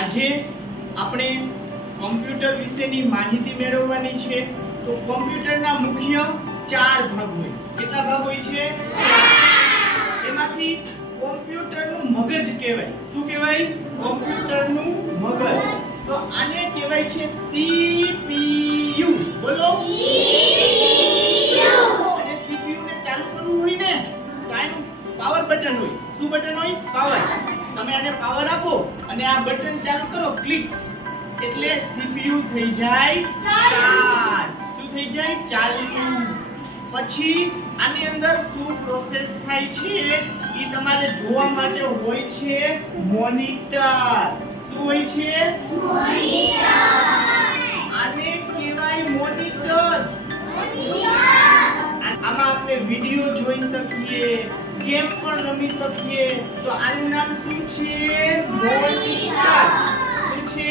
આજે આપણે કમ્પ્યુટર વિશેની માહિતી મેળવવાની છે। તો કમ્પ્યુટરના મુખ્ય 4 ભાગ હોય। કેટલા ભાગ હોય છે? 4। એમાંથી કમ્પ્યુટરનું મગજ કહેવાય। શું કહેવાય? કમ્પ્યુટરનું મગજ। તો આને કહેવાય છે CPU। બોલો CPU। અને CPU ને ચાલુ કરવું હોય ને તો આનું પાવર બટન હોય। શું બટન હોય? પાવર। તમે આને પાવર આપો અને આ બટન ચાલુ કરો ક્લિક એટલે CPU થઈ જાય સ્ટાર્ટ। શું થઈ જાય? ચાલુ। પછી આની અંદર શું પ્રોસેસ થાય છે ઈ તમારે જોવા માટે હોય છે મોનિટર। શું હોય છે? મોનિટર। આને કહેવાય મોનિટર। આમાં આપણે વિડિયો જોઈ શકીએ, ગેમ પણ રમી શકીએ। તો આનું નામ શું છે? મોનિટર। શું છે?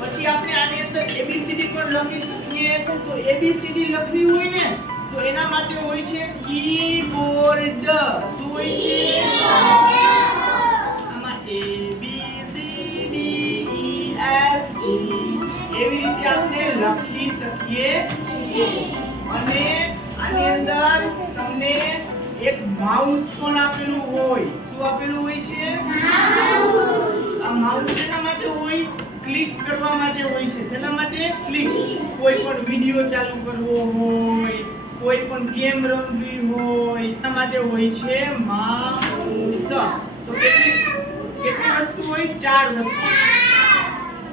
પછી આપણે આની અંદર ABCD પણ લખી શકીએ। તો ABCD લખવી હોય ને તો એના માટે હોય છે કીબોર્ડ। શું હોય છે? આમાં ABCD EFG એવી રીતે આપણે લખી શકીએ છીએ। અને આની અંદર તમને એક માઉસ પણ આપેલું હોય। શું આપેલું હોય છે? માઉસ। આ માઉસ શેના માટે હોય? ક્લિક કરવા માટે હોય છે। શેના માટે? ક્લિક। કોઈ પણ વિડિયો ચાલુ કરવો હોય, કોઈ પણ ગેમ રમવી હોય એના માટે હોય છે માઉસ। તો કેટલી વસ્તુ હોય? 4 વસ્તુ।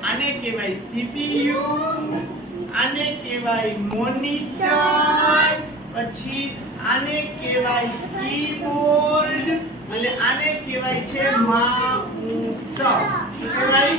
આને કહેવાય CPU, આને કહેવાય મોનિટર, પછી આને કહેવાય કીબોર્ડ અને આને કહેવાય છે માઉસ। શું કહેવાય?